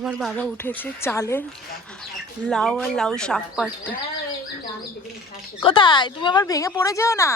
আমার বাবা উঠেছে চালে লাউ আর লাউ শাক পাড়তে। কোথায় তুমি আবার ভেঙে পড়ে যাও না।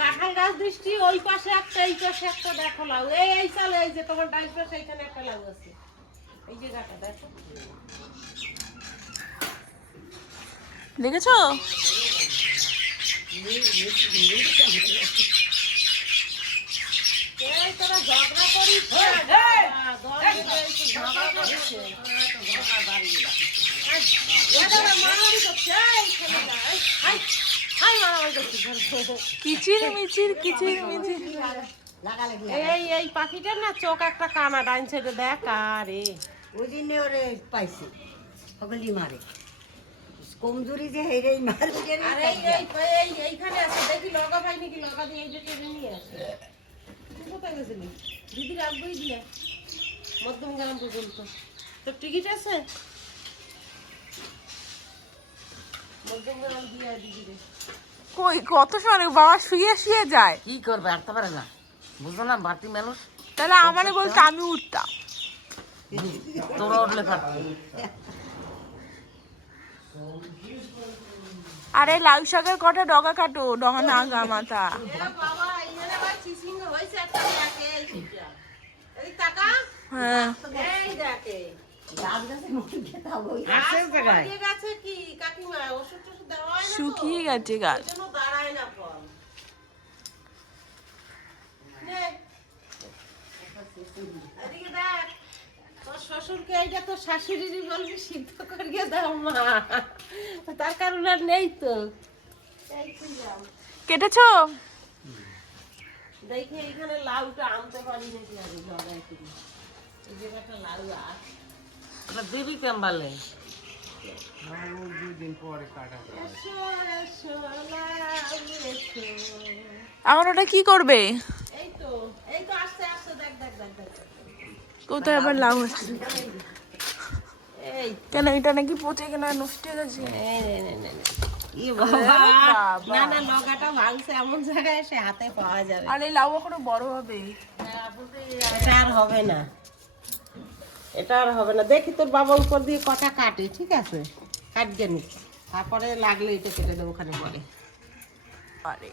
কাঁঠাল গাছ দৃষ্টি ওই পাশে একটা এই পাশে একটা দেখো লাউ এই চালে এই যে তোমার ডান পাশে এখানে একটা লাউ আছে এই যে গাটা দেখো দেখেছো? তোরা ঝগড়া করিস কিচির মিচির কিচির মিচির। এই পাখিটার না চোখ একটা কানা ডাইন সাইডে দেখ আরে ওই দিনে ওরে পাইছে সকলি মারে কমজোরি যে হেরেই মারে আরে এইখানে আছে দেখি লগা ভাই নাকি লগা দিয়ে এই যে কেটে নিয়ে আসে তুই কোথায় গেছিলি দিদি রাখবই দিয়ে মধ্যম গ্রাম পর্যন্ত তোর টিকিট আছে মধ্যম গ্রাম দিয়ে দিদি রে কই কত সময় বাবা শুয়ে শুয়ে যায়। কি করবে আরতে পারে না বুঝো না বাড়তি মানুষ তাহলে আমারে বলতে আমি উঠতাম। তোরা উঠলে পারতি আরে লাউ শাকের কটা ডগা কাটো ডগা না গা মাথা। বাবা এখানে ভাই চিচিং হইছে একটা দেখে এই চিটা এই টাকা হ্যাঁ এই দেখে গাছ গাছে মুখে খেতে হবে আছে জায়গায় ঠিক আছে কি কাকিমা ওষুধ টষুধ দেওয়া হয় না শুকিয়ে গেছে গাছ। এজন্য দাঁড়ায় না ফল নে এদিকে দেখ তোর শ্বশুরকে এইটা তো শাশুড়িরই বলবি সিদ্ধ করিয়ে দাও মা তার কারণ আর নেই তো এই তুই যাও কেটেছো? দেখি এখানে লাউটা আনতে পারি নাকি আমি লগাই করি এই জায়গাটা লাউ আর এটা দিবি কেমবালে এখন ওটা কি করবে? এই তো আস্তে আস্তে দেখ দেখ দেখ দেখ কোথায় আবার লাউ আছে? এই কেন এটা নাকি পচে কেনা নষ্ট হয়ে গেছে? ই বাবা বাবা। না না লগাটা ভাঙছে এমন জায়গায় সে হাতে পাওয়া যাবে আর এই লাউ এখনো বড় হবে। এটা আর হবে না এটা আর হবে না দেখি তোর বাবা উপর দিয়ে কটা কাটে ঠিক আছে কাটবে নি তারপরে লাগলে এটা কেটে দেবো ওখানে পরে আরে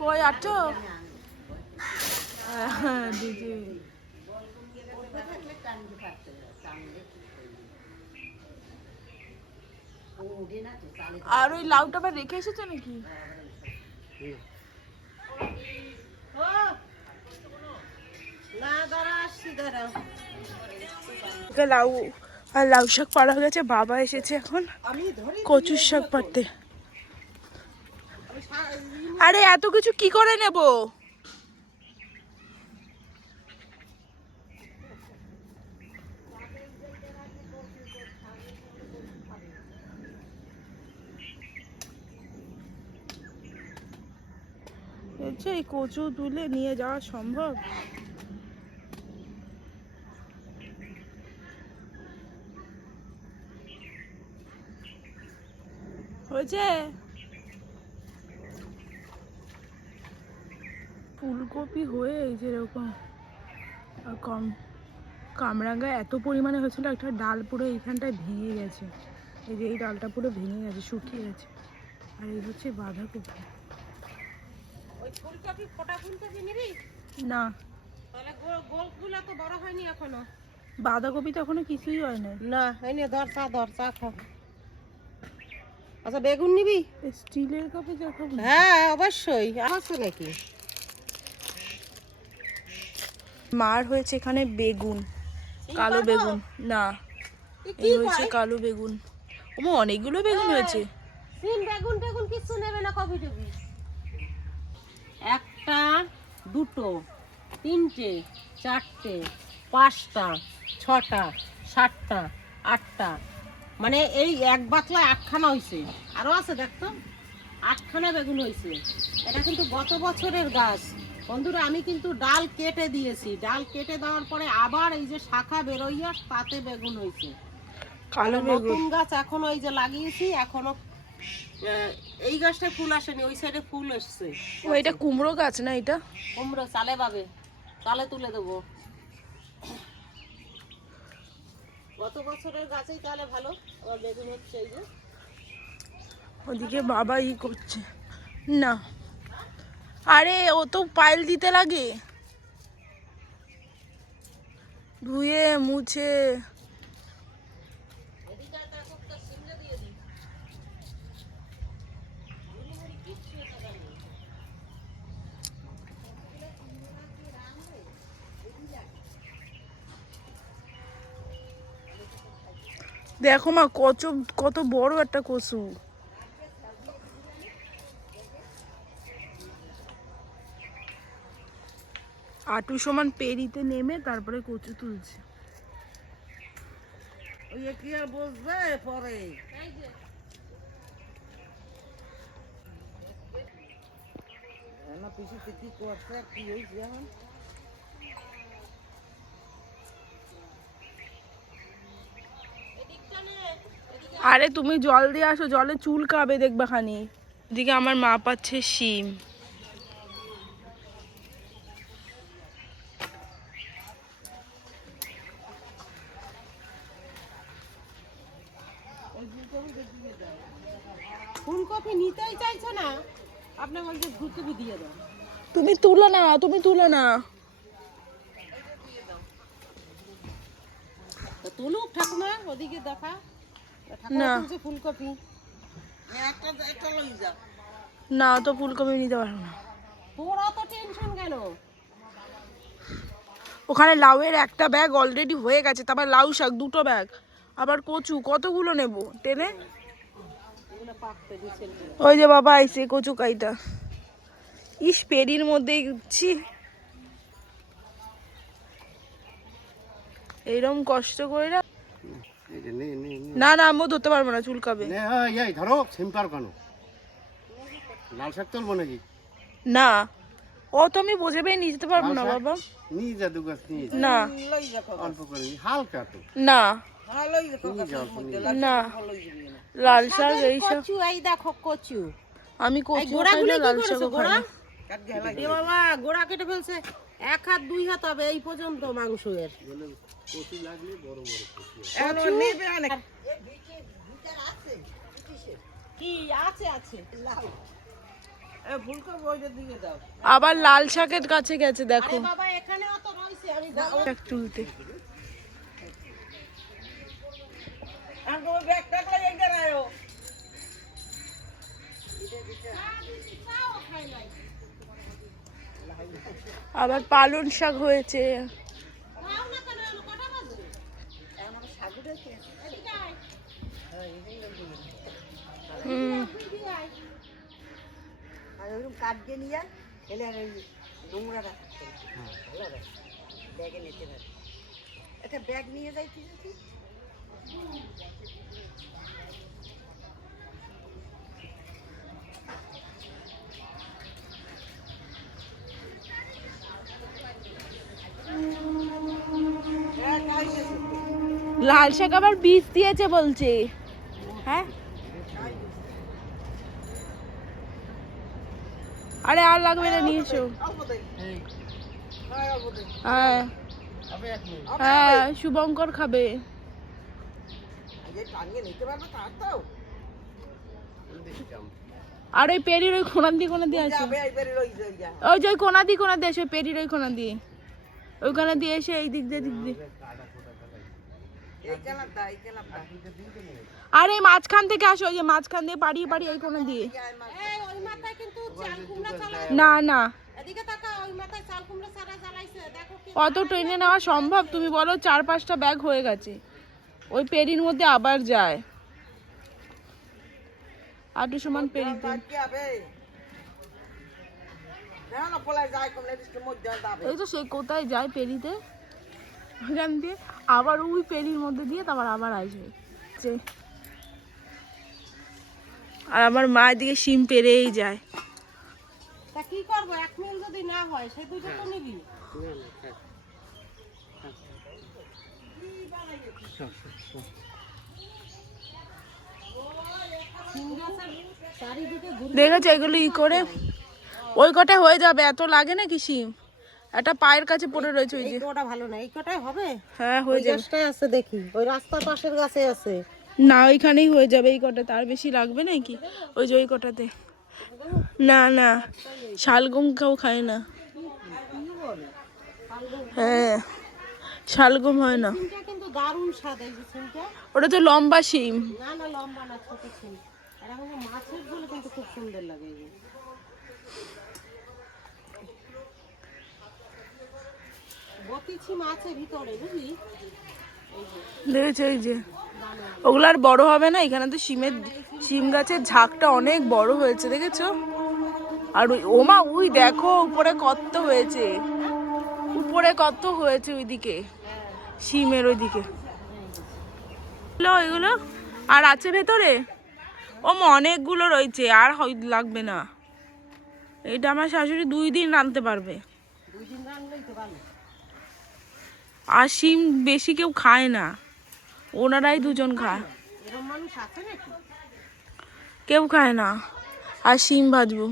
কই আছো? দিদি আর ওই লাউটা আবার রেখে এসেছো নাকি? না দাঁড়া আসছি দাঁড়া লাউ আর লাউ শাক পাড়া হয়ে গেছে। বাবা এসেছে এখন কচুর শাক পাড়তে। আরে এত কিছু কি করে নেব? এই কচু তুলে নিয়ে যাওয়া সম্ভব? হয়েছে ফুলকপি হয়ে এই যে এরকম কামরাঙ্গা এত পরিমাণে হয়েছিল একটা ডাল পুরো এইখানটায় ভেঙে গেছে। এই যে এই ডালটা পুরো ভেঙে গেছে শুকিয়ে গেছে। আর এই হচ্ছে বাঁধাকপি। ওই ফুলকপি ফোটা ফুলকপি নিবি না তাহলে গোলগুলো তো বড় হয়নি এখনো বাঁধাকপি তো এখনো কিছুই হয় না। না এই নে ধর চা খা আচ্ছা বেগুন নিবি স্টিলের কাপে চা খাবো? হ্যাঁ অবশ্যই আছে নাকি মার হয়েছে এখানে বেগুন কালো বেগুন না এই হয়েছে কালো বেগুন। ওমা অনেকগুলো বেগুন হয়েছে। সিম বেগুন টেগুন কিছু নেবে না কফি টবি একটা দুটো তিনটে চারটে পাঁচটা ছটা সাতটা আটটা মানে এই এক বাতলা আটখানা হয়েছে আরো আছে দেখতো আটখানা বেগুন হয়েছে এটা কিন্তু গত বছরের গাছ বন্ধুরা আমি কিন্তু ডাল কেটে দিয়েছি ডাল কেটে দেওয়ার পরে আবার এই যে শাখা বেরোইয়া তাতে বেগুন হয়েছে কালো বেগুন নতুন গাছ এখনো এই যে লাগিয়েছি, এখনো এই গাছটা ফুল আসেনি, ওই সাইডে ফুল এসছে। ও এটা কুমড়ো গাছ না এটা? কুমড়ো চালে পাবে, চালে তুলে দেবো। গত বছরের গাছেই তাহলে ভালো, আবার বেগুন হচ্ছে। এই যে ওদিকে বাবা করছে না, আরে ও তো পাইল দিতে লাগে, ধুয়ে মুছে। দেখো মা কত কত বড় একটা কচু। আটু সমান পেরিতে নেমে তারপরে কচু তুলছে। ওই কি আর বসবে পরে। না পিছুতে কি করছে, কি হয়েছে এখন? আরে তুমি জল দিয়ে আসো, জলে চুলকাবে দেখবা খানি। এদিকে আমার মা পাচ্ছে শিম। ফুলকপি নিতেই চাইছে না, আপনি বলছে ফুলকপি দিয়ে দাও। তুমি তুলো না, তুমি তুলো না। তুলুক ঠাকুমা, ওদিকে দেখা না ফুলকপি একটা লই যা। না তো ফুলকপি নিতে পারবো না। তোর অত টেনশন কেন? ওখানে লাউয়ের একটা ব্যাগ অলরেডি হয়ে গেছে, তারপর লাউ শাক দুটো ব্যাগ, আবার কচু কতগুলো নেব টেনে। ওই যে বাবা আইছে কচু কাইটা। ইস পেরির মধ্যেই ছি, এইরকম কষ্ট করে না। না না আমি ধরতে পারবো না, চুলকাবে। ধরো সিম্পার কেন লাল শাক তুলবো নাকি? না ও তো আমি বোঝে পেয়ে নিয়ে যেতে পারবো না বাবা। নিয়ে যা দু গাছ নিয়ে যা, না অল্প করে হালকা তো। না নিয়ে যা, না লাল শাক এইসব কচু, এই দেখো কচু। আমি কচু খাই গোড়াগুলো না, কি লাল করেছো? শাকও খাই গোড়া না। এ বাবা, গোড়া কেটে ফেলছে, 1 হাত 2 হাত হবে এই পর্যন্ত মাংস এর। কচু লাগলে বড় বড় কচু কি আছে আছে ফুলকপি ওইটার দিকে দাও। আবার লাল শাকের কাছে গেছে দেখো আরে বাবা এখানেও তো রইছে, আমি শাক তুলতে। আবার পালং শাক হয়েছে। আর ওরকম কাঠ দিয়ে নিয়ে এলে আর ওই নোংরাটা ভালো হবে, ব্যাগে নিতে পারে। একটা ব্যাগ নিয়ে যাই কি যদি। লাল শাক আবার বীজ দিয়েছে বলছে। হ্যাঁ আরে আর লাগবে না, নিয়ে এসো। হ্যাঁ হ্যাঁ শুভঙ্কর খাবে। আর ওই পেরির ওই কোনা দিয়ে আছে, ওই যে ওই কোনা দিয়ে এসে পেরির ওই কোনা দিয়ে, ওইখানে দিয়ে এসে এই দিক দিয়ে আর এই মাঝখান থেকে আসো, ওই যে মাঝখান দিয়ে পাড়িয়ে এই কোনা দিয়ে। ওই মাথায় কিন্তু চাল কুমড়া চালা, না না এদিকে তাকা, ওই মাথায় চাল কুমড়া চালা চালাইছে দেখো কি। অত ট্রেনে নেওয়া সম্ভব? তুমি বলো 4-5টা ব্যাগ হয়ে গেছে, ওই পেরির মধ্যে আবার যায়। আটু সমান পেরিতে এই তো সে কোথায় যায় পেরিতে, ওখান দিয়ে আবার ওই পেরির মধ্যে দিয়ে তারপর আবার আসবে। আর আমার মা এদিকে শিম পেরেই যায়। তা কি করবো, 1 মিল যদি না হয় সে দুটো তো নিবি। চারিদিকে ঘুরে দেখেছো এগুলো ই করে ওই কটায় হয়ে যাবে, এত লাগে নাকি শিম? একটা পায়ের কাছে পড়ে রয়েছে ওই এই যে। কোটা ভালো না, এই কোটায় হবে? হ্যাঁ ওই হয়ে যাবে। গাছটাই আছে দেখি, ওই রাস্তার পাশের গাছে আছে। না ওইখানেই হয়ে যাবে এই কটা, তার বেশি লাগবে নাকি? ওই যে ওই কটাতে। না না, শালগম কেউ খায় না। হ্যাঁ শালগম হয় না, সিমটা কিন্তু দারুণ স্বাদ এই যে সিমটা। ওটা তো লম্বা শিম। না না লম্বা না, ছোট সিম। আর এখন মাছের ঝোলে কিন্তু খুব সুন্দর লাগে এই যে। বতিছি মাছের ভিতরে বুঝলি। দেখেছো এই যে ওগুলো আর বড় হবে না, এখানে তো শিম গাছের ঝাঁকটা অনেক বড় হয়েছে দেখেছো? আর ওই ওমা ওই দেখো উপরে কত হয়েছে, উপরে কত হয়েছে ওইদিকে শিমের ওইদিকে। এগুলো আর আছে ভেতরে, ওমা অনেকগুলো রয়েছে, আর লাগবে না। এটা আমার শাশুড়ি 2 দিন রাঁধতে পারবে। 2 দিন রান্নাই তো ভালো। আর শিম বেশি কেউ খায় না, ওনারাই 2 জন খায়, এরকম মানুষ আছে নাকি? কেউ খায় না। আর শিম ভাজবো।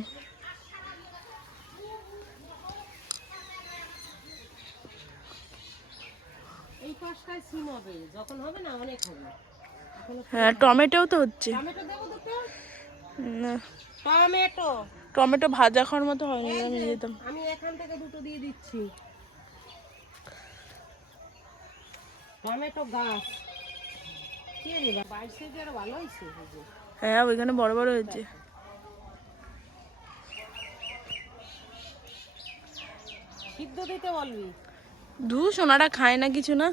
এই পাশটায় সিম হবে, যখন হবে না অনেক হবে। হ্যাঁ টমেটোও তো হচ্ছে। টমেটো দেবো দুটো? না টমেটো টমেটো ভাজা খাওয়ার মতো হয়নি, আমি নিয়ে যেতাম। আমি এখান থেকে দুটো দিয়ে দিচ্ছি। টমেটো গাছ কি রে, বাইরে থেকে আরো ভালো হয়েছে। হ্যাঁ ওইখানে বড় বড় হয়েছে। সিদ্ধ দিতে বলবি। সোনারা খায় না কিছু না।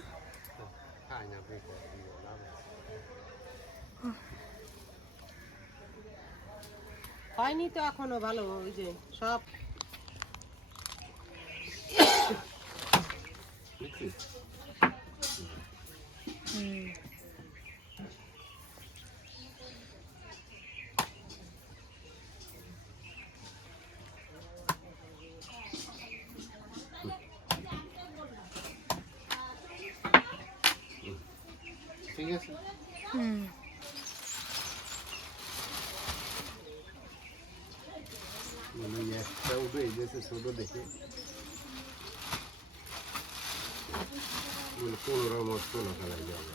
হয়নি তো এখনো ভালো, ওই যে সব ঠিক আছে। মানে একটা উঠে গেছে ছোট দেখে, 15 মত 16 খেলায় যাবে।